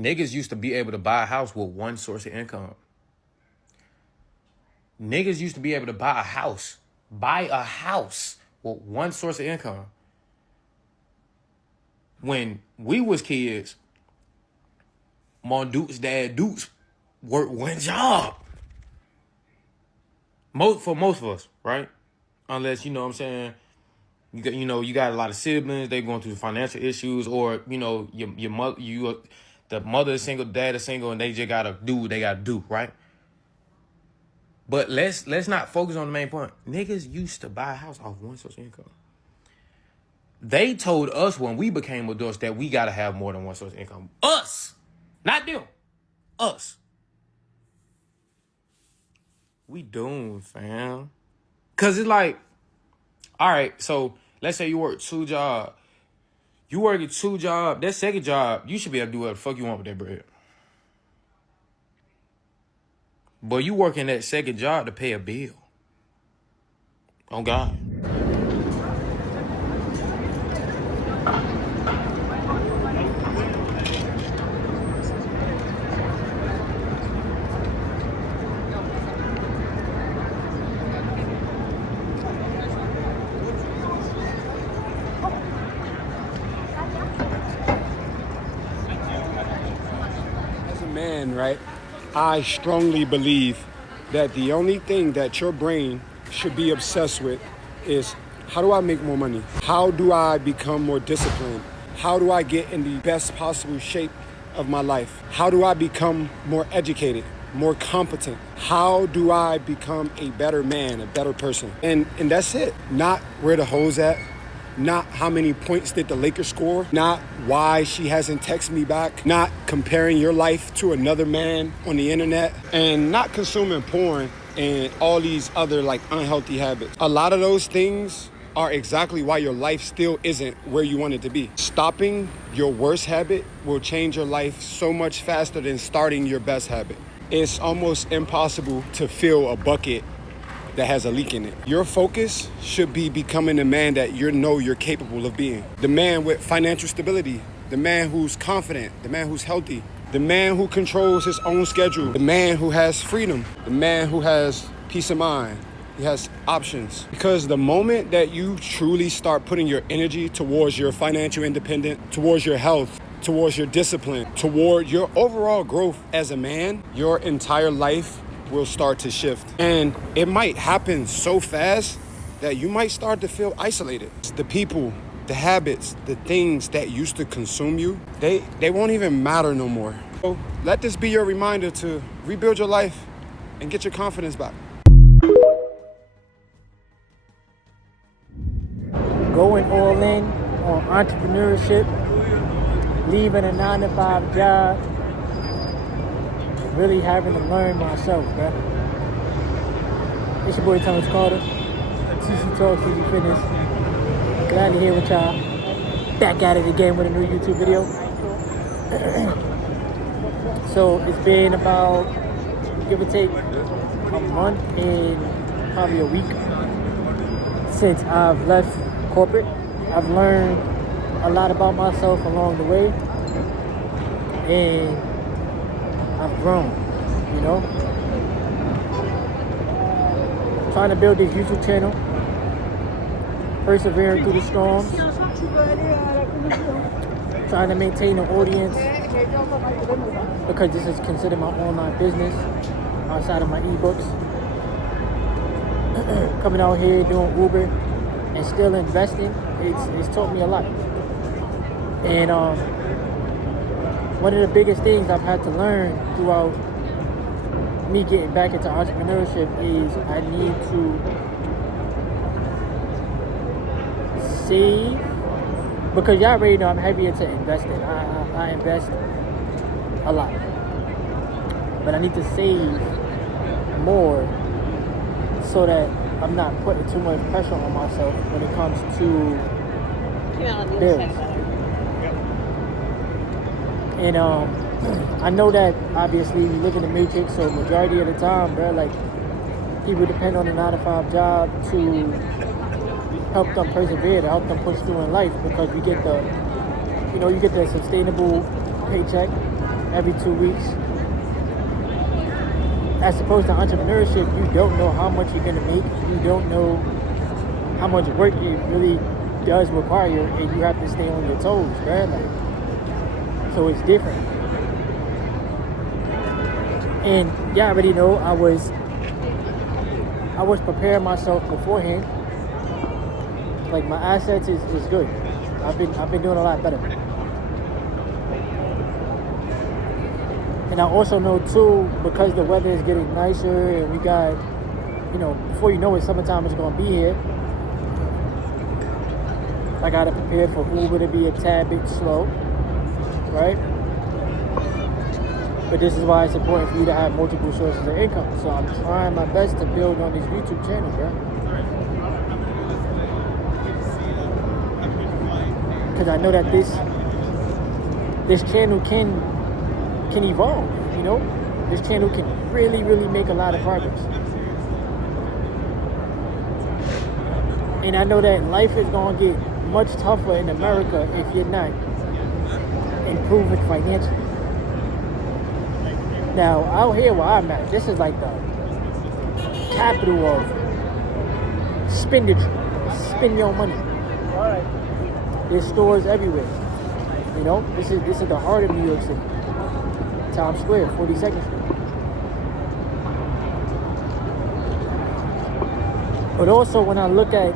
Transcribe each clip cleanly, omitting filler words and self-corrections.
Niggas used to be able to buy a house with one source of income. Niggas used to be able to buy a house with one source of income. When we was kids, Mom Duke's dad Dukes worked one job. For most of us, right? Unless, you know what I'm saying, you got a lot of siblings, they going through financial issues, or, your mother, the mother is single, dad is single, and they just gotta do what they gotta do, right? But let's not focus on the main point. Niggas used to buy a house off one source of income. They told us when we became adults that we gotta have more than one source of income. Us, not them. Us. We doomed, fam. Cause it's like, all right, so let's say you work 2 jobs. You work at 2 jobs. That second job, you should be able to do whatever the fuck you want with that bread. But you working that second job to pay a bill. Oh, God. As a man, right? I strongly believe that the only thing that your brain should be obsessed with is, how do I make more money? How do I become more disciplined? How do I get in the best possible shape of my life? How do I become more educated, more competent? How do I become a better man, a better person? And that's it. Not where the hoes at. Not how many points did the Lakers score. Not why she hasn't texted me back. Not comparing your life to another man on the internet. And not consuming porn and all these other unhealthy habits. A lot of those things are exactly why your life still isn't where you want it to be. Stopping your worst habit will change your life so much faster than starting your best habit. It's almost impossible to fill a bucket that has a leak in it. Your focus should be becoming the man that you're capable of being. The man with financial stability, the man who's confident, the man who's healthy, the man who controls his own schedule, the man who has freedom, the man who has peace of mind, he has options. Because the moment that you truly start putting your energy towards your financial independence, towards your health, towards your discipline, toward your overall growth as a man, your entire life will start to shift. And it might happen so fast that you might start to feel isolated. The people, the habits, the things that used to consume you, they won't even matter no more. So let this be your reminder to rebuild your life and get your confidence back. Going all in on entrepreneurship, leaving a 9-to-5 job, really having to learn myself, man. It's your boy Thomas Carter, TC Talk, TC Fitness. Glad to hear with y'all. Back at it again with a new YouTube video. So it's been about, give or take, a month and probably a week since I've left corporate. I've learned a lot about myself along the way, and I've grown, Trying to build this YouTube channel, persevering through the storms, trying to maintain an audience, because this is considered my online business outside of my ebooks. Coming out here doing Uber and still investing, it's taught me a lot. And one of the biggest things I've had to learn throughout me getting back into entrepreneurship is I need to save, because y'all already know I'm heavy into investing. I invest a lot, but I need to save more so that I'm not putting too much pressure on myself when it comes to bills. And I know that obviously we live in the matrix, so majority of the time, bro, people depend on a 9-to-5 job to help them persevere, to help them push through in life, because we get the, you get the sustainable paycheck, every 2 weeks. As opposed to entrepreneurship, you don't know how much you're gonna make. You don't know how much work it really does require, and you have to stay on your toes, man. Like, so it's different. And yeah, I already know I was preparing myself beforehand. Like my assets is good. I've been doing a lot better. And I also know too, because the weather is getting nicer and we got, before you know it, summertime is gonna be here. I gotta prepare for Uber to be a tad bit slow, right? But this is why it's important for you to have multiple sources of income. So I'm trying my best to build on this YouTube channel, bro. Because I know that this channel can evolve, This channel can really, really make a lot of progress. And I know that life is going to get much tougher in America if you're not improving financially. Now, out here where I'm at, this is like the capital of expenditure. Spend your money. There's stores everywhere. This is the heart of New York City. Times Square, 42nd Street. But also when I look at,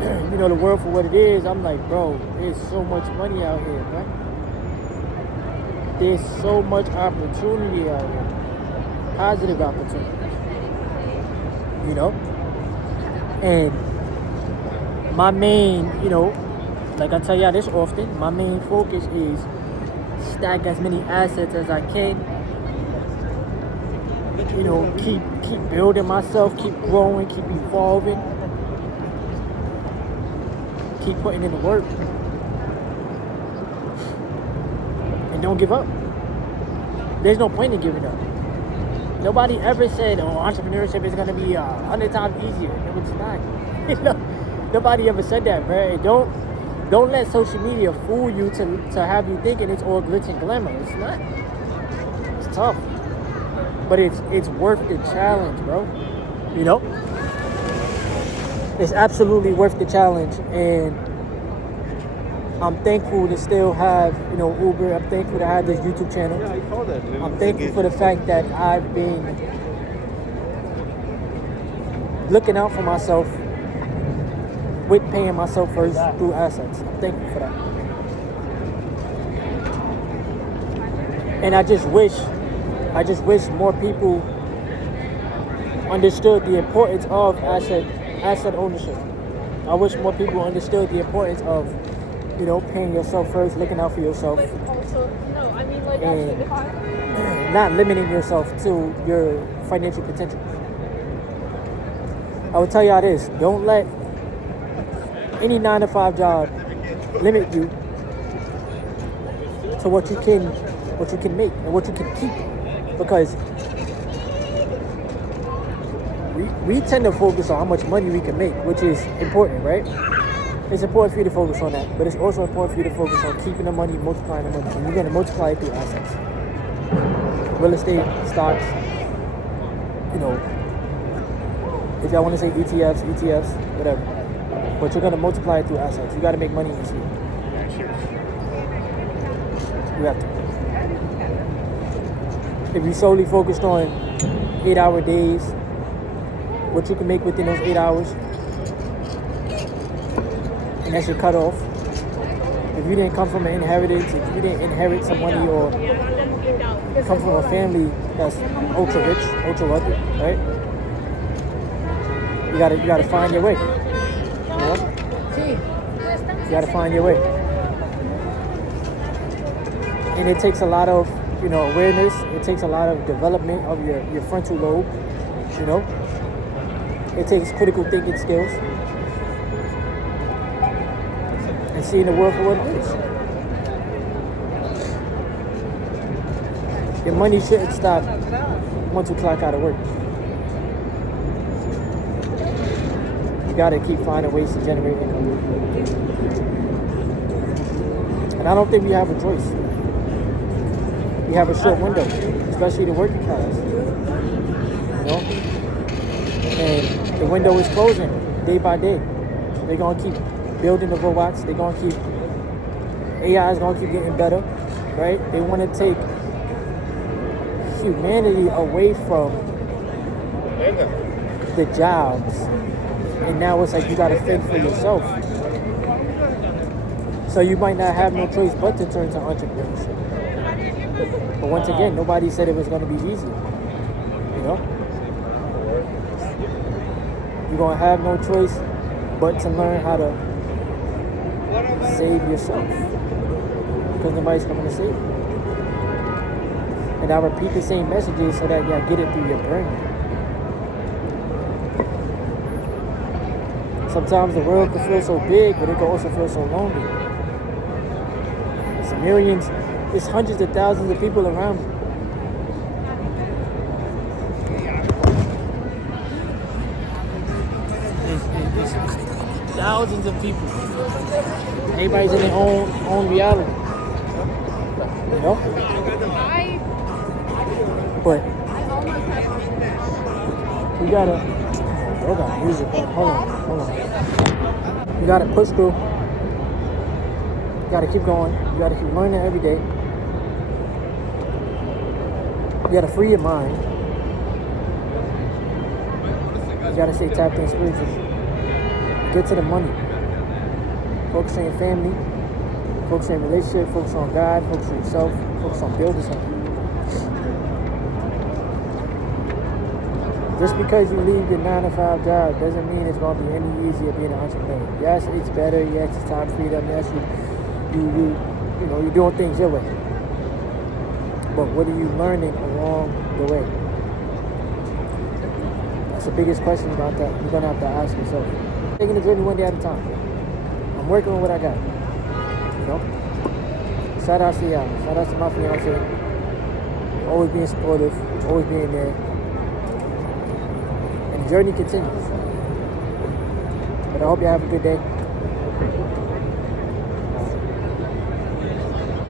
the world for what it is, I'm like, bro, there's so much money out here, man. There's so much opportunity out here. Positive opportunity. And my main, like I tell y'all this often, my main focus is stack as many assets as I can. Keep building myself, keep growing, keep evolving. Keep putting in the work. And don't give up. There's no point in giving up. Nobody ever said, entrepreneurship is going to be 100 times easier. No, it's not. Nobody ever said that, bro. Don't let social media fool you to have you thinking it's all glitz and glamour. It's not. It's tough. But it's worth the challenge, bro. It's absolutely worth the challenge. And I'm thankful to still have, Uber. I'm thankful to have this YouTube channel. Yeah, I call that. I'm thankful for the fact that I've been looking out for myself with paying myself first through assets. I'm thankful for that. And I just wish more people understood the importance of asset ownership. I wish more people understood the importance of, paying yourself first, looking out for yourself, and not limiting yourself to your financial potential. I would tell y'all this: don't let any 9-to-5 job limit you to what you can make and what you can keep, because we tend to focus on how much money we can make, which is important, right? It's important for you to focus on that, but it's also important for you to focus on keeping the money, multiplying the money, and you're going to multiply it through assets. Real estate, stocks, if y'all want to say ETFs, whatever. But you're going to multiply it through assets. You got to make money in your sleep. You have to. If you solely focused on 8-hour days, what you can make within those 8 hours, and that's your cutoff. If you didn't come from an inheritance, if you didn't inherit some money, or come from a family that's ultra rich, ultra wealthy, right? You gotta find your way. You gotta find your way. And it takes a lot of, awareness. It takes a lot of development of your frontal lobe, It takes critical thinking skills. And seeing the world for what it is. Your money shouldn't stop once you clock out of work. You gotta keep finding ways to generate income. And I don't think we have a choice. we have a short window, especially the working class. You know, and the window is closing day by day. They're gonna keep building the robots. They're gonna keep AI is gonna keep getting better, right? They want to take humanity away from the jobs, and now it's like you gotta fend for yourself. So you might not have no choice but to turn to entrepreneurship. But once again, nobody said it was gonna be easy. You know, you're gonna have no choice but to learn how to save yourself, because nobody's coming to save you. And I repeat the same messages so that y'all get it through your brain. Sometimes the world can feel so big, but it can also feel so lonely. It's millions, it's hundreds of thousands of people around me. It's thousands of people. Everybody's in their own reality. You know? But we gotta, oh, got music. Hold on. You gotta push through. You gotta keep going. You gotta keep learning every day. You gotta free your mind. You gotta stay tapped in spiritually. Get to the money. Focus on your family. Focus on your relationship. Focus on God. Focus on yourself. Focus on building something. Just because you leave your 9-to-5 job doesn't mean it's going to be any easier being an entrepreneur. Yes, it's better. Yes, it's time freedom. Yes, you're doing things your way. But what are you learning along the way? That's the biggest question about that. You're going to have to ask yourself. Taking the journey one day at a time. I'm working with what I got. You know? Shout out to y'all. Shout out to my fiance. Always being supportive. Always being there. And the journey continues. But I hope you have a good day.